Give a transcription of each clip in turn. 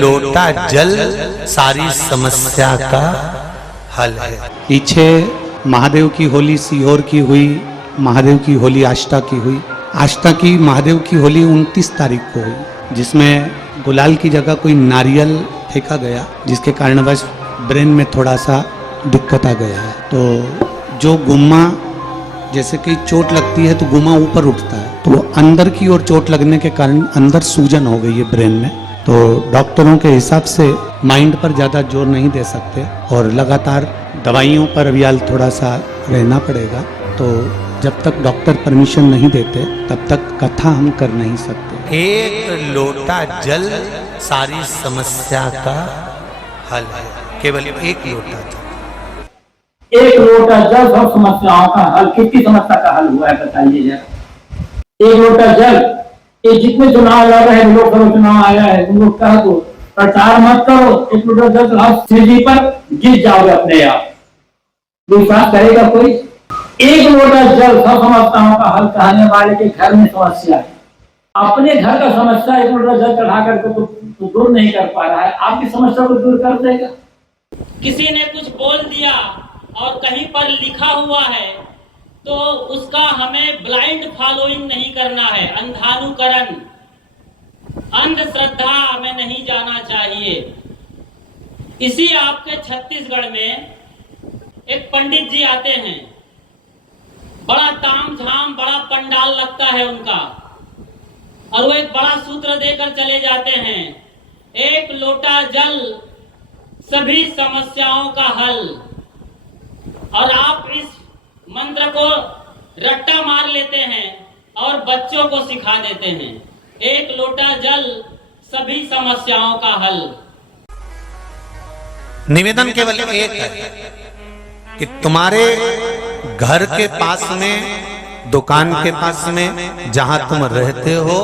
लोटा जल सारी समस्या का हल है। पीछे महादेव की होली सीहोर की हुई, महादेव की होली आष्टा की हुई। आष्टा की महादेव की होली 29 तारीख को हुई, जिसमें गुलाल की जगह कोई नारियल फेंका गया, जिसके कारणवश ब्रेन में थोड़ा सा दिक्कत आ गया है। तो जो गुम्मा, जैसे कि चोट लगती है तो गुम्मा ऊपर उठता है, तो वो अंदर की ओर चोट लगने के कारण अंदर सूजन हो गई है ब्रेन में। तो डॉक्टरों के हिसाब से माइंड पर ज़्यादा जोर नहीं दे सकते और लगातार दवाइयों पर अभी थोड़ा सा रहना पड़ेगा। तो जब तक डॉक्टर परमिशन नहीं देते तब तक कथा हम कर नहीं सकते। एक लोटा जल सारी समस्या का हल है। केवल एक लोटा जल, एक लोटा जल सब समस्याओं का हल। कितनी समस्या का हल हुआ है बताइए जरा। एक लोटा जल, ये जितने चुनाव लड़ रहे हैं, लोकसभा चुनाव आया है, तुम लोग कह दो प्रचार मत करो, एक लोटा जल चढ़ाओ, सीढ़ी पर गिर जाओगे अपने आप। विश्वास करेगा कोई? एक लोटा जल सब समस्याओं का हल कहने वाले के घर में समस्या है, अपने घर का समस्या एक लोटा जल चढ़ा करके तो दूर नहीं कर पा रहा है, आपकी समस्या को दूर कर देगा। किसी ने कुछ बोल दिया और कहीं पर लिखा हुआ है तो उसका हमें ब्लाइंड फॉलोइंग नहीं करना है, अंधानुकरण, अंधश्रद्धा में नहीं जाना चाहिए। इसी आपके छत्तीसगढ़ में एक पंडित जी आते हैं, बड़ा तामझाम, बड़ा पंडाल लगता है उनका, और वो एक बड़ा सूत्र देकर चले जाते हैं, एक लोटा जल सभी समस्याओं का हल। और आप इस मंत्र को रट्टा मार लेते हैं और बच्चों को सिखा देते हैं, एक लोटा जल सभी समस्याओं का हल। निवेदन केवल एक है कि तुम्हारे घर के पास में, दुकान के पास में, जहां तुम रहते हो,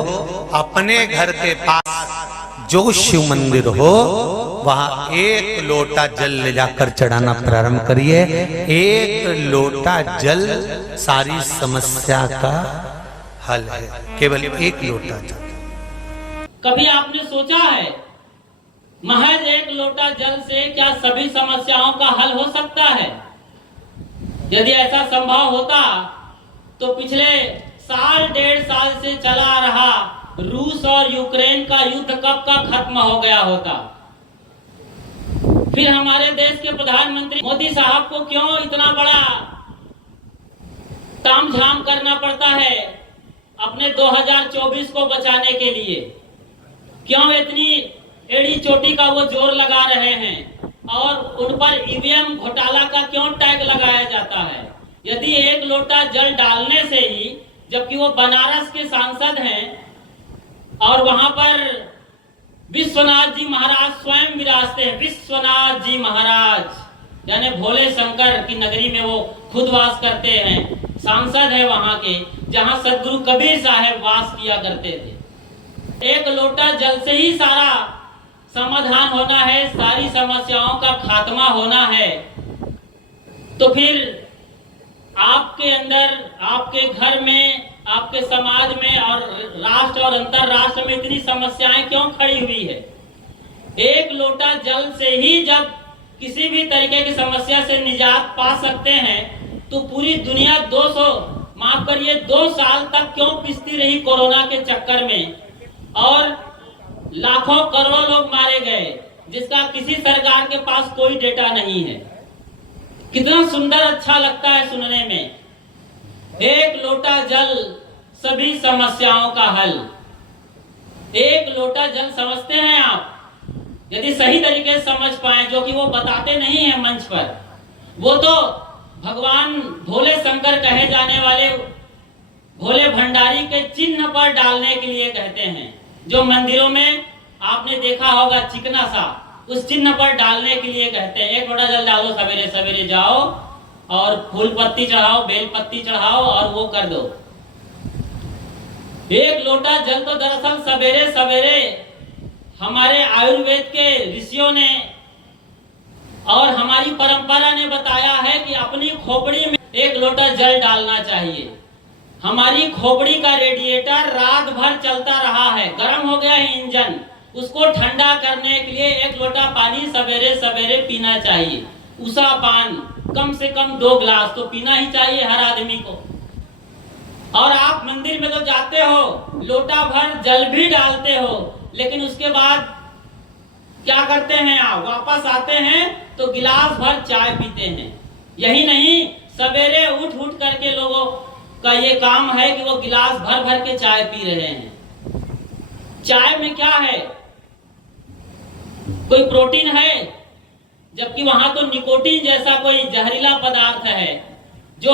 अपने घर के पास जो शिव मंदिर हो वहां एक लोटा जल ले जाकर चढ़ाना प्रारंभ करिए। एक लोटा जल सारी समस्या का हल है। केवल एक लोटा जल। कभी आपने सोचा है महज एक लोटा जल से क्या सभी समस्याओं का हल हो सकता है? यदि ऐसा संभव होता तो पिछले साल, 1.5 साल से चला आ रहा रूस और यूक्रेन का युद्ध कब का खत्म हो गया होता। फिर हमारे देश के प्रधानमंत्री मोदी साहब को क्यों इतना बड़ा तामझाम करना पड़ता है अपने 2024 को बचाने के लिए? क्यों इतनी एड़ी चोटी का वो जोर लगा रहे हैं और उन पर ईवीएम घोटाला का क्यों टैग लगाया जाता है? यदि एक लोटा जल डालने से ही, जबकि वो बनारस के सांसद हैं और वहां पर विश्वनाथ जी महाराज स्वयं विराजते हैं, विश्वनाथ जी महाराज यानी भोले शंकर की नगरी में वो खुद वास करते हैं, सांसद है वहां के, जहां सदगुरु कबीर साहब वास किया करते थे। एक लोटा जल से ही सारा समाधान होना है, सारी समस्याओं का खात्मा होना है। तो फिर आपके अंदर, आपके घर में, आपके समाज में और राष्ट्र और अंतरराष्ट्र में इतनी समस्याएं क्यों खड़ी हुई है? एक लोटा जल से ही जब किसी भी तरीके की समस्या से निजात पा सकते हैं तो पूरी दुनिया 2 साल तक क्यों पिसती रही कोरोना के चक्कर में और लाखों करोड़ों लोग मारे गए, जिसका किसी सरकार के पास कोई डेटा नहीं है। कितना सुंदर, अच्छा लगता है सुनने में, एक लोटा जल सभी समस्याओं का हल। एक लोटा जल समझते हैं आप? यदि सही तरीके से समझ पाए, जो कि वो बताते नहीं है मंच पर, वो तो भगवान भोले शंकर कहे जाने वाले भोले भंडारी के चिन्ह पर डालने के लिए कहते हैं। जो मंदिरों में आपने देखा होगा चिकना सा, उस चिन्ह पर डालने के लिए कहते हैं, एक लोटा जल डालो, सवेरे सवेरे जाओ और फूल पत्ती चढ़ाओ, बेल पत्ती चढ़ाओ और वो कर दो। एक लोटा जल तो दरअसल सवेरे सवेरे हमारे आयुर्वेद के ऋषियों ने और हमारी परंपरा ने बताया है कि अपनी खोपड़ी में एक लोटा जल डालना चाहिए। हमारी खोपड़ी का रेडिएटर रात भर चलता रहा है, गर्म हो गया है इंजन, उसको ठंडा करने के लिए 1 लोटा पानी सवेरे सवेरे पीना चाहिए। उषा पान कम से कम 2 गिलास तो पीना ही चाहिए हर आदमी को। और आप मंदिर में तो जाते हो, लोटा भर जल भी डालते हो, लेकिन उसके बाद क्या करते हैं आप? वापस आते हैं तो गिलास भर चाय पीते हैं। यही नहीं, सवेरे उठ उठ करके लोगों का ये काम है कि वो गिलास भर भर के चाय पी रहे हैं। चाय में क्या है? कोई प्रोटीन है, जबकि वहां तो निकोटीन जैसा कोई जहरीला पदार्थ है जो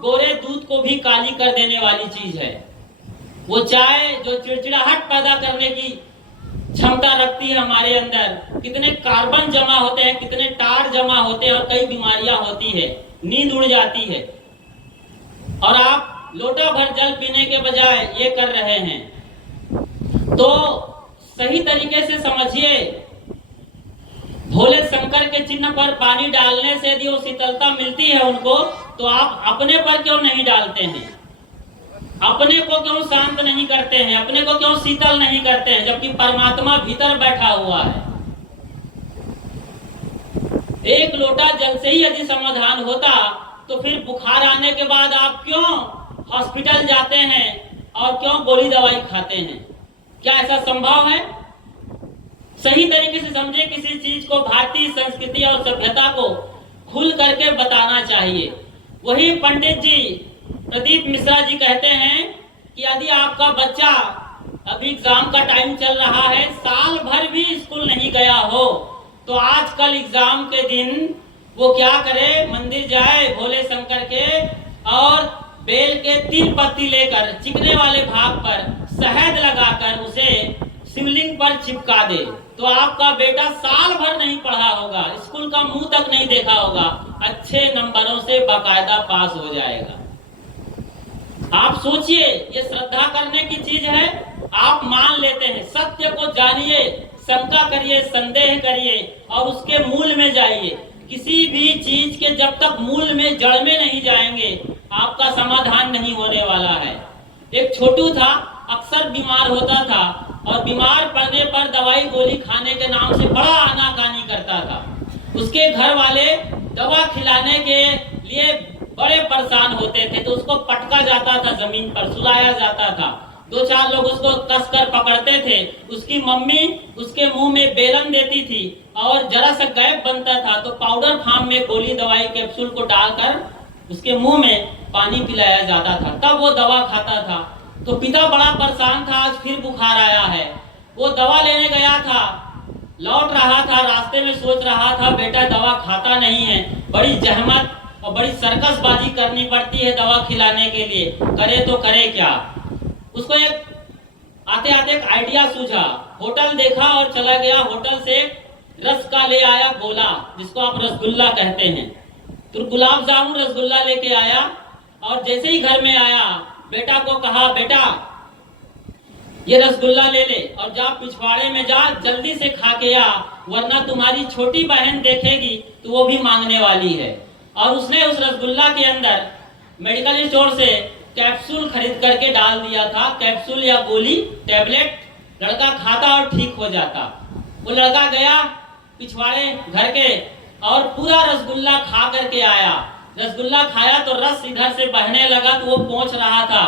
गोरे दूध को भी काली कर देने वाली चीज है। वो चाय जो चिड़चिड़ाहट पैदा करने की क्षमता रखती है हमारे अंदर, कितने कार्बन जमा होते हैं, कितने टार जमा होते हैं और कई बीमारियां होती है, नींद उड़ जाती है। और आप लोटा भर जल पीने के बजाय ये कर रहे हैं। तो सही तरीके से समझिए, भोले शंकर के चिन्ह पर पानी डालने से यदि वो शीतलता मिलती है उनको, तो आप अपने पर क्यों नहीं डालते हैं? अपने को क्यों शांत नहीं करते हैं? अपने को क्यों शीतल नहीं करते हैं, जबकि परमात्मा भीतर बैठा हुआ है? 1 लोटा जल से ही यदि समाधान होता तो फिर बुखार आने के बाद आप क्यों हॉस्पिटल जाते हैं और क्यों गोली दवाई खाते हैं? क्या ऐसा संभव है? सही तरीके से समझे किसी चीज को, भारतीय संस्कृति और सभ्यता को खुल करके बताना चाहिए। वही पंडित जी प्रदीप मिश्रा जी कहते हैं कि यदि आपका बच्चा, अभी एग्जाम का टाइम चल रहा है, साल भर भी स्कूल नहीं गया हो, तो आजकल एग्जाम के दिन वो क्या करे? मंदिर जाए भोले शंकर के और बेल के 3 पत्ती लेकर चिकने वाले भाग पर शहद लगाकर उसे शिवलिंग पर चिपका दे, तो आपका बेटा साल भर नहीं पढ़ा होगा, स्कूल का मुंह तक नहीं देखा होगा, अच्छे नंबरों से बाकायदा पास हो जाएगा। आप सोचिए, ये श्रद्धा करने की चीज है। आप मान लेते हैं, सत्य को जानिए, शंका करिए, संदेह करिए और उसके मूल में जाइए। किसी भी चीज के जब तक मूल में, जड़ में नहीं जाएंगे, आपका समाधान नहीं होने वाला है। एक छोटू था, अक्सर बीमार होता था और बीमार पड़ने पर दवाई गोली खाने के नाम से बड़ा आनाकानी करता था। उसके घर वाले दवा खिलाने के लिए बड़े परेशान होते थे, तो उसको पटका जाता था, जमीन पर सुलाया जाता था। 2-4 लोग उसको कसकर पकड़ते थे। उसकी मम्मी उसके मुंह में बेलन देती थी और जरा सा गैप बनता था तो पाउडर फार्म में गोली दवाई कैप्सूल को डालकर उसके मुंह में पानी पिलाया जाता था, तब वो दवा खाता था। तो पिता बड़ा परेशान था, आज फिर बुखार आया है। वो दवा लेने गया था, लौट रहा था, रास्ते में सोच रहा था बेटा दवा खाता नहीं है। बड़ी जहमत और बड़ी सर्कसबाजी करनी पड़ती है दवा खिलाने के लिए, करे तो करे क्या। उसको एक आते आते एक आइडिया सूझा, होटल देखा और चला गया। होटल से रस का ले आया गोला, जिसको आप रसगुल्ला कहते हैं। तो गुलाब जामुन रसगुल्ला लेके आया और जैसे ही घर में आया, बेटा को कहा, बेटा ये रसगुल्ला ले ले और जा पिछवाड़े में जा, जल्दी से खा के आ, वरना तुम्हारी छोटी बहन देखेगी तो वो भी मांगने वाली है। और उसने उस रसगुल्ला के अंदर मेडिकल स्टोर से कैप्सूल खरीद करके डाल दिया था, कैप्सूल या गोली, टैबलेट। लड़का खाता और ठीक हो जाता। वो लड़का गया पिछवाड़े घर के और पूरा रसगुल्ला खा करके आया। रसगुल्ला खाया तो रस इधर से बहने लगा, तो वो पहुंच रहा था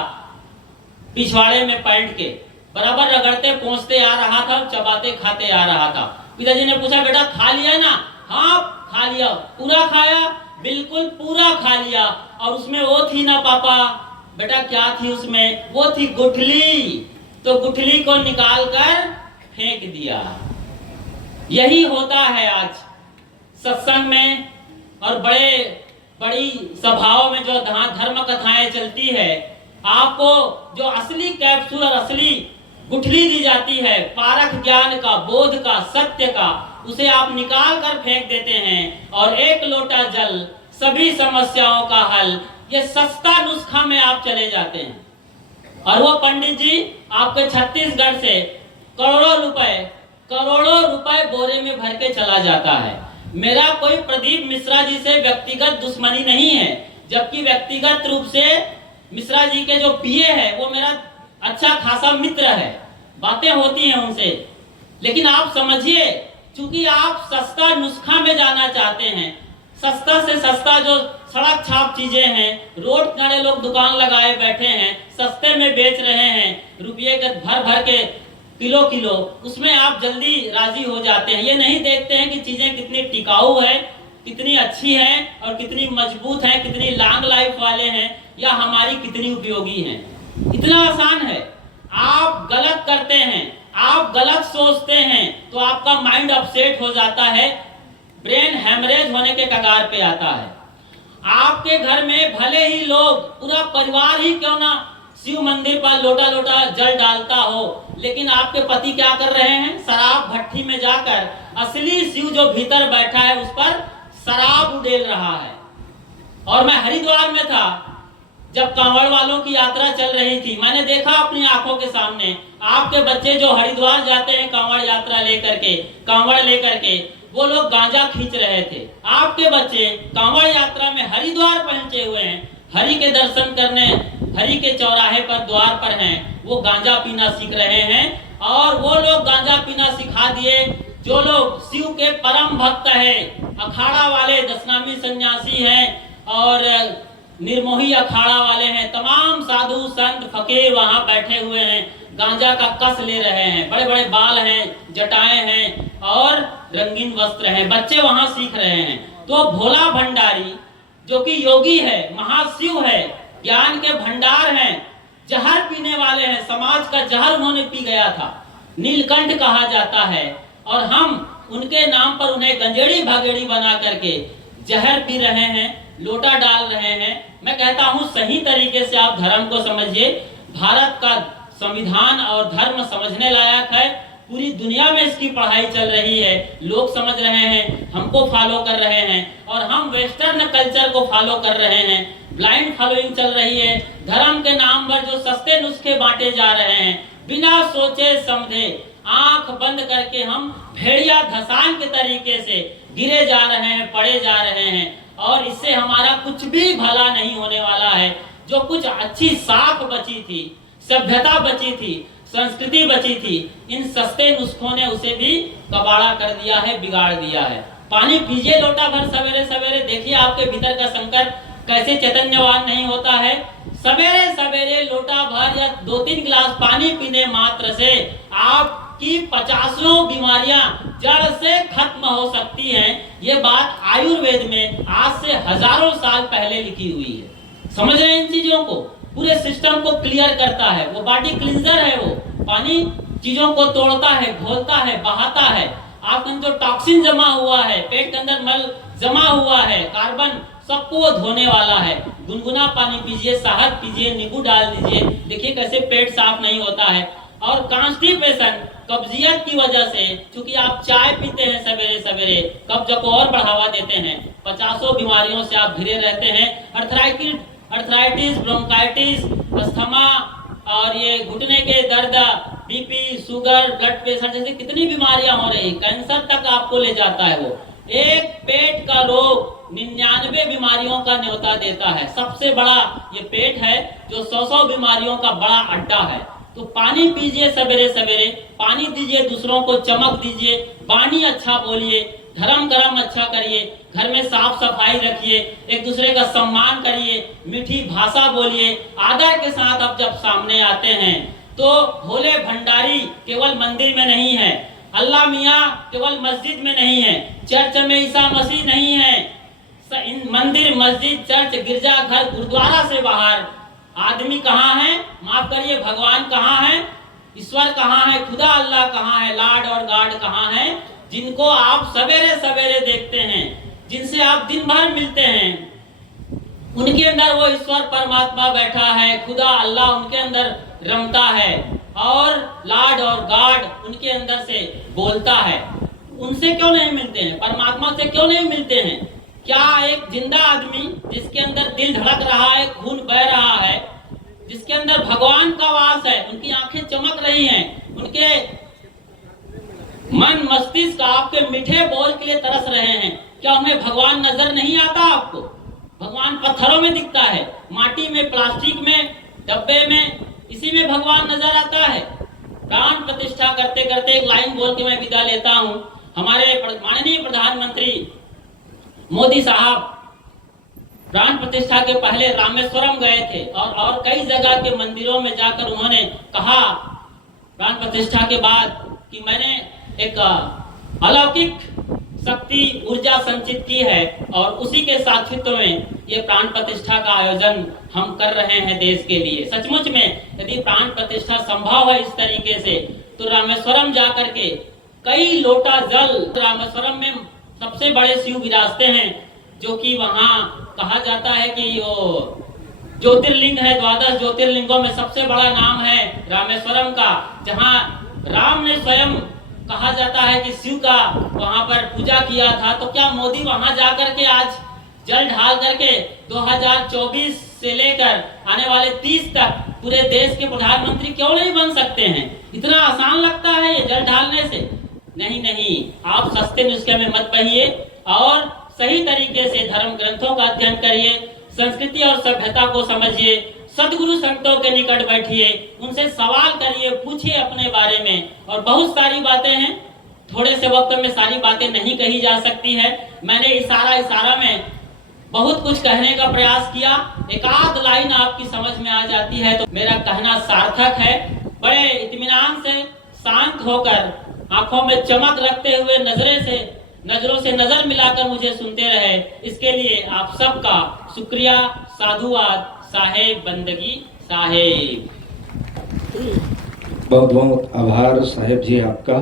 पिछवाड़े में पलट के, बराबर रगड़ते पहुंचते आ रहा था, चबाते खाते आ रहा था। पिताजी ने पूछा, बेटा खा लिया ना? हाँ खा लिया। पूरा खाया? बिल्कुल पूरा खा लिया। और उसमें वो थी ना पापा? बेटा क्या थी उसमें? वो थी गुठली। तो गुठली को निकाल कर फेंक दिया। यही होता है आज सत्संग में और बड़ी सभाओं में जो धर्म कथाएं चलती है। आपको जो असली कैप्सूल और असली गुठली दी जाती है, पारख ज्ञान का, बोध का, सत्य का, उसे आप निकाल कर फेंक देते हैं। और 1 लोटा जल, सभी समस्याओं का हल, ये सस्ता नुस्खा में आप चले जाते हैं। और वो पंडित जी आपके छत्तीसगढ़ से करोड़ों रुपए बोरे में भर के चला जाता है। मेरा कोई प्रदीप मिश्रा जी से व्यक्तिगत दुश्मनी नहीं है, जबकि व्यक्तिगत रूप से मिश्रा जी के जो पीए है वो मेरा अच्छा खासा मित्र है, बातें होती हैं उनसे। लेकिन आप समझिए, चूंकि आप सस्ता नुस्खा में जाना चाहते हैं, सस्ता से सस्ता जो सड़क छाप चीजें हैं, रोड किनारे लोग दुकान लगाए बैठे हैं, सस्ते में बेच रहे हैं, रुपये के भर भर के किलो किलो, उसमें आप जल्दी राजी हो जाते हैं। ये नहीं देखते हैं कि चीजें कितनी टिकाऊ है, कितनी अच्छी है और कितनी मजबूत है, कितनी लॉन्ग लाइफ वाले हैं, या हमारी कितनी उपयोगी हैं। इतना आसान है। आप गलत करते हैं, आप गलत सोचते हैं तो आपका माइंड अपसेट हो जाता है, ब्रेन हैमरेज होने के कगार पे आता है। आपके घर में भले ही लोग, पूरा परिवार ही क्यों ना शिव मंदिर पर लोटा लोटा जल डालता हो, लेकिन आपके पति क्या कर रहे हैं? शराब भट्टी में जाकर असली शिव जो भीतर बैठा है उस पर शराब उड़ेल रहा है। और मैं हरिद्वार में था जब कांवड़ वालों की यात्रा चल रही थी, मैंने देखा अपनी आंखों के सामने आपके बच्चे जो हरिद्वार जाते हैं कांवड़ यात्रा लेकर के, कांवड़ लेकर के, वो लोग गांजा खींच रहे थे। आपके बच्चे कांवड़ यात्रा में हरिद्वार पहुंचे हुए हैं, हरि के दर्शन करने, हरि के चौराहे पर द्वार पर हैं, वो गांजा पीना सीख रहे हैं। और वो लोग गांजा पीना सिखा दिए जो लोग शिव के परम भक्त है, अखाड़ा वाले दशनामी सन्यासी हैं और निर्मोही अखाड़ा वाले हैं, तमाम साधु संत फकीर वहां बैठे हुए हैं, गांजा का कस ले रहे हैं, बड़े बड़े बाल हैं, जटाएं हैं और रंगीन वस्त्र हैं, बच्चे वहां सीख रहे हैं। तो भोला भंडारी जो कि योगी है, महाशिव है, ज्ञान के भंडार हैं, जहर पीने वाले हैं, समाज का जहर उन्होंने पी गया था, नीलकंठ कहा जाता है, और हम उनके नाम पर उन्हें गंजेड़ी भागेड़ी बना करके जहर पी रहे हैं, लोटा डाल रहे हैं। मैं कहता हूं सही तरीके से आप धर्म को समझिए। भारत का संविधान और धर्म समझने लायक है, पूरी दुनिया में इसकी पढ़ाई चल रही है, लोग समझ रहे हैं, हमको फॉलो कर रहे हैं, और हम वेस्टर्न कल्चर को फॉलो कर रहे हैं, ब्लाइंड फॉलोइंग चल रही है। धर्म के नाम पर जो सस्ते नुस्खे बांटे जा रहे हैं, बिना सोचे समझे आंख बंद करके हम भेड़िया धसान के तरीके से गिरे जा रहे हैं, पड़े जा रहे हैं, और इससे हमारा कुछ भी भला नहीं होने वाला है। जो कुछ अच्छी साख बची थी, सभ्यता बची थी, संस्कृति बची थी, इन सस्ते नुस्खों ने उसे भी कबाड़ा कर दिया है, बिगाड़ दिया है। पानी पीजिए लोटा भर सवेरे सवेरे, देखिए आपके भीतर का शंकर कैसे चैतन्यवान नहीं होता है। सवेरे सवेरे लोटा भर या 2-3 गिलास पानी पीने मात्र से आपकी 50 बीमारियां जड़ से खत्म हो सकती हैं। ये बात आयुर्वेद में आज से हजारों साल पहले लिखी हुई है। समझ रहे हैं इन चीजों को? पूरे सिस्टम को क्लियर करता है, वो बॉडी क्लींजर है। वो पानी चीजों को तोड़ता है, घोलता है, बहाता है। आपके अंदर जो टॉक्सिन जमा हुआ है, पेट के अंदर मल जमा हुआ है, कार्बन, सबको वो धोने वाला है। गुनगुना पानी पीजिए, शहद पीजिए, नींबू डाल दीजिए, देखिए कैसे पेट साफ नहीं होता है। और कॉन्स्टिपेशन, कब्जियत की वजह से, चूंकि आप चाय पीते हैं सवेरे सवेरे, कब्ज को और बढ़ावा देते हैं, 50 बीमारियों से आप घिरे रहते हैं। अर्थराइटिस, ब्रोंकाइटिस, अस्थमा, और ये घुटने के दर्द, बीपी, शुगर, ब्लड प्रेशर जैसे कितनी बीमारियां हो रही, कैंसर तक आपको ले जाता है। वो एक पेट का रोग 99 बीमारियों का न्योता देता है। सबसे बड़ा ये पेट है जो 100 बीमारियों का बड़ा अड्डा है। तो पानी पीजिए सवेरे सवेरे, पानी दीजिए, दूसरों को चमक दीजिए, वाणी अच्छा बोलिए, धर्म कर्म अच्छा करिए, घर में साफ सफाई रखिए, एक दूसरे का सम्मान करिए, मीठी भाषा बोलिए, आदर के साथ अब जब सामने आते हैं तो भोले भंडारी केवल मंदिर में नहीं है, अल्लाह मियाँ केवल मस्जिद में नहीं है, चर्च में ईसा मसीह नहीं है, मंदिर, मस्जिद, चर्च, गिरजा घर, गुरुद्वारा से बाहर आदमी कहाँ है? माफ करिए, भगवान कहाँ है? ईश्वर कहाँ है? खुदा अल्लाह कहाँ है? लॉर्ड और गॉड कहाँ है? जिनको आप सवेरे सवेरे देखते हैं, जिनसे आप दिन भर मिलते हैं, उनके अंदर वो ईश्वर परमात्मा बैठा है, खुदा अल्लाह उनके अंदर रमता है, और लॉर्ड और गॉड उनके अंदर से बोलता है। उनसे क्यों नहीं मिलते हैं? परमात्मा से क्यों नहीं मिलते हैं? क्या एक जिंदा आदमी जिसके अंदर दिल धड़क रहा है, खून बह रहा है, जिसके अंदर भगवान का वास है, उनकी आंखें चमक रही हैं, उनके मन मस्तिष्क आपके मीठे बोल के लिए तरस रहे हैं, क्या उन्हें भगवान नजर नहीं आता? आपको भगवान पत्थरों में दिखता है, माटी में, प्लास्टिक में, डब्बे में, इसी में भगवान नजर आता है। प्राण प्रतिष्ठा करते करते एक लाइन बोल के मैं विदा लेता हूं। हमारे माननीय प्रधानमंत्री मोदी साहब प्राण प्रतिष्ठा के पहले रामेश्वरम गए थे और कई जगह के मंदिरों में जाकर उन्होंने कहा प्राण प्रतिष्ठा के बाद कि मैंने एक अलौकिक शक्ति ऊर्जा संचित की है और उसी के साक्षित्व में ये प्राण प्रतिष्ठा का आयोजन हम कर रहे हैं देश के लिए। सचमुच में यदि प्राण प्रतिष्ठा संभव है इस तरीके से तो रामेश्वरम जाकर के कई लोटा जल, रामेश्वरम में सबसे बड़े शिव विराजते हैं जो कि वहाँ कहा जाता है कि वो ज्योतिर्लिंग है, 12 ज्योतिर्लिंगों में सबसे बड़ा नाम है रामेश्वरम का, जहाँ राम ने स्वयं कहा जाता है कि शिव का वहां पर पूजा किया था। तो क्या मोदी वहां जाकर के आज जल ढाल करके 2024 से लेकर आने वाले 30 तक पूरे देश के प्रधानमंत्री क्यों नहीं बन सकते हैं? इतना आसान लगता है ये जल ढालने से? नहीं, आप सस्ते नुस्खे में मत बहिए और सही तरीके से धर्म ग्रंथों का अध्ययन करिए, संस्कृति और सभ्यता को समझिए, सदगुरु संतों के निकट बैठिए, उनसे सवाल करिए, पूछिए अपने बारे में। और बहुत सारी बातें हैं, थोड़े से वक्त में सारी बातें नहीं कही जा सकती है। मैंने इशारा में बहुत कुछ कहने का प्रयास किया, एक आध लाइन आपकी समझ में आ जाती है तो मेरा कहना सार्थक है। बड़े इत्मीनान से, शांत होकर, आंखों में चमक रखते हुए नजरों से नजर मिलाकर मुझे सुनते रहे, इसके लिए आप सबका शुक्रिया, साधुवाद, साहेब बंदगी साहेब। बहुत बहुत आभार साहेब जी आपका।